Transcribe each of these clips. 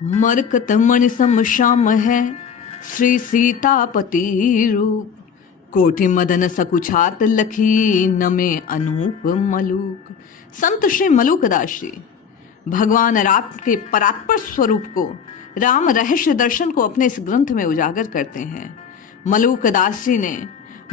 मरकत मणि सम श्याम है श्री सीतापति रूप। कोटि मदन सकुचात लखी नमे अनूप मलूक। संत श्री मलूकदास जी भगवान राम के परात्पर स्वरूप को, राम रहस्य दर्शन को अपने इस ग्रंथ में उजागर करते हैं। मलूकदास जी ने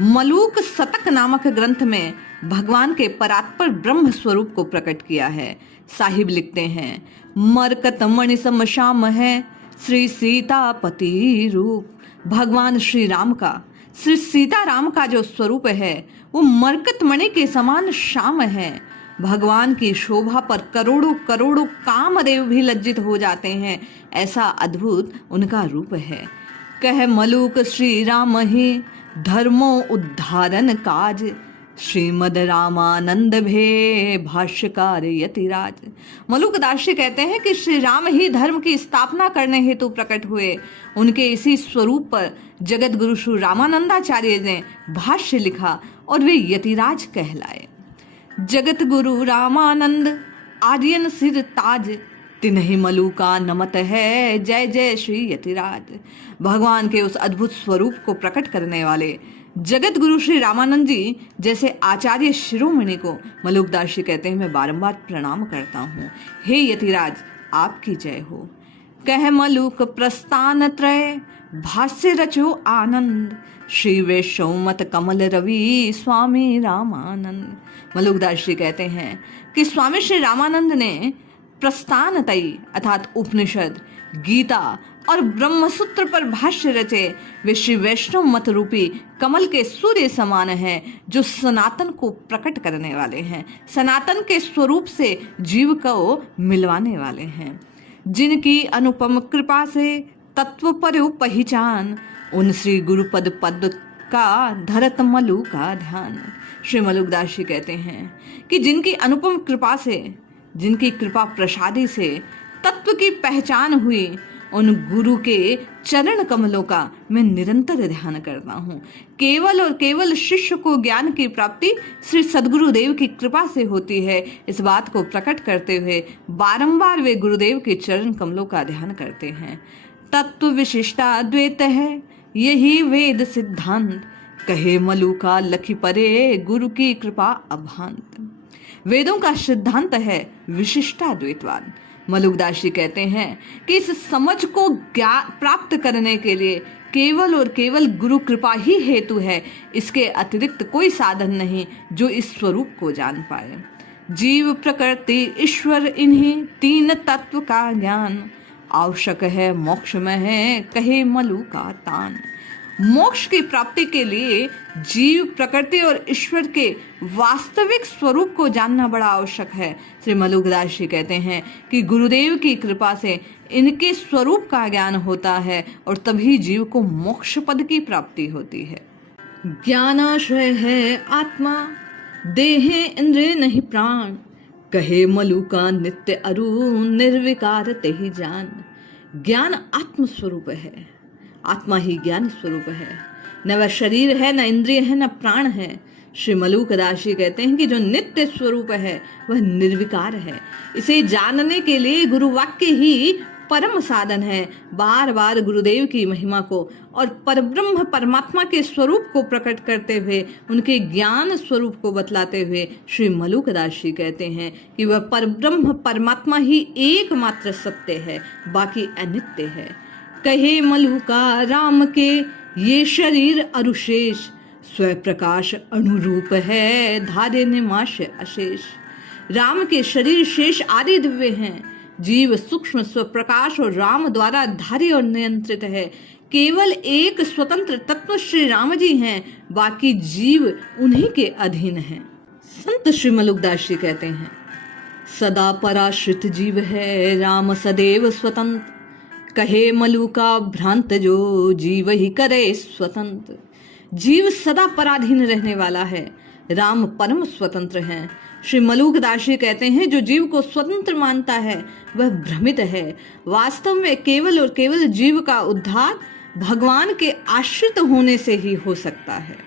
मलूक शतक नामक ग्रंथ में भगवान के परात्पर ब्रह्म स्वरूप को प्रकट किया है। साहिब लिखते हैं, मरकत मणि सम श्याम है श्री सीतापति रूप। भगवान श्री राम का, श्री सीताराम का जो स्वरूप है वो मरकत मणि के समान श्याम है। भगवान की शोभा पर करोड़ों करोड़ों कामदेव भी लज्जित हो जाते हैं, ऐसा अद्भुत उनका रूप है। कह मलूक श्री राम ही धर्मो उद्धारण काज, श्रीमद रामानंद भे भाष्यकार यतिराज। मलूकदास जी कहते हैं कि श्री राम ही धर्म की स्थापना करने हेतु प्रकट हुए। उनके इसी स्वरूप पर जगत गुरु श्री रामानंदाचार्य ने भाष्य लिखा और वे यतिराज कहलाए। जगत गुरु रामानंद आर्यन सिर ताज, तिन्हि मलूका नमत है जय जय श्री यतिराज। भगवान के उस अद्भुत स्वरूप को प्रकट करने वाले जगत गुरु श्री रामानंद जी जैसे आचार्य शिरोमणि को मलूकदास जी कहते हैं, मैं बारंबार प्रणाम करता हूँ। हे यतिराज, आपकी जय हो। कह मलूक प्रस्थान त्रय, भाष्य रचो आनंद, श्री वैष्णवमत कमल रवि स्वामी रामानंद। मलूकदास जी कहते हैं कि स्वामी श्री रामानंद ने प्रस्थान तई अर्थात उपनिषद, गीता और ब्रह्मसूत्र पर भाष्य रचे। वे श्री वैष्णव मत रूपी कमल के सूर्य समान हैं, जो सनातन को प्रकट करने वाले हैं, सनातन के स्वरूप से जीव को मिलवाने वाले हैं। जिनकी अनुपम कृपा से तत्व पर पहचान, उन श्री गुरुपद पद का धरत मलू का ध्यान। श्री मलूकदास जी कहते हैं कि जिनकी अनुपम कृपा से, जिनकी कृपा प्रसादी से तत्व की पहचान हुई, उन गुरु के चरण कमलों का मैं निरंतर ध्यान करता हूँ। केवल और केवल शिष्य को ज्ञान की प्राप्ति श्री सद्गुरुदेव की कृपा से होती है। इस बात को प्रकट करते हुए बारंबार वे गुरुदेव के चरण कमलों का ध्यान करते हैं। तत्व विशिष्टा द्वैत है यही वेद सिद्धांत, कहे मलूका लखी परे गुरु की कृपा अभांत। वेदों का सिद्धांत है विशिष्टाद्वैतवाद। मलूकदास जी कहते हैं कि इस समझ को प्राप्त करने के लिए केवल और केवल गुरु कृपा ही हेतु है, इसके अतिरिक्त कोई साधन नहीं जो इस स्वरूप को जान पाए। जीव प्रकृति ईश्वर इन्हीं तीन तत्व का ज्ञान, आवश्यक है मोक्ष में है कहे मलू का तान। मोक्ष की प्राप्ति के लिए जीव प्रकृति और ईश्वर के वास्तविक स्वरूप को जानना बड़ा आवश्यक है। श्री मलूकदास जी कहते हैं कि गुरुदेव की कृपा से इनके स्वरूप का ज्ञान होता है और तभी जीव को मोक्ष पद की प्राप्ति होती है। ज्ञानाश्रय है आत्मा, देहे इंद्रिय नहीं प्राण, कहे मलूका नित्य अरु निर्विकार ते ही जान। ज्ञान आत्म स्वरूप है, आत्मा ही ज्ञान स्वरूप है। न वह शरीर है, न इंद्रिय है, न प्राण है। श्री मलूकदास जी कहते हैं कि जो नित्य स्वरूप है वह निर्विकार है। इसे जानने के लिए गुरु वाक्य ही परम साधन है। बार बार गुरुदेव की महिमा को और परब्रह्म परमात्मा के स्वरूप को प्रकट करते हुए, उनके ज्ञान स्वरूप को बतलाते हुए श्री मलूकदास जी कहते हैं कि वह परब्रह्म परमात्मा ही एकमात्र सत्य है, बाकी अनित्य है। कहे मलूका राम के ये शरीर अरुशेष, स्वयं प्रकाश अनुरूप है धारे निमाश अशेष। राम के शरीर शेष आदि दिव्य हैं, जीव सूक्ष्म स्वप्रकाश और राम द्वारा धारी और नियंत्रित है। केवल एक स्वतंत्र तत्व श्री राम जी हैं, बाकी जीव उन्हीं के अधीन हैं। संत श्री मलूकदास जी कहते हैं, सदा पराश्रित जीव है राम सदैव स्वतंत्र, कहे मलूका भ्रांत जो जीव ही करे स्वतंत्र। जीव सदा पराधीन रहने वाला है, राम परम स्वतंत्र हैं। श्री मलूकदास जी कहते हैं जो जीव को स्वतंत्र मानता है वह भ्रमित है। वास्तव में केवल और केवल जीव का उद्धार भगवान के आश्रित होने से ही हो सकता है।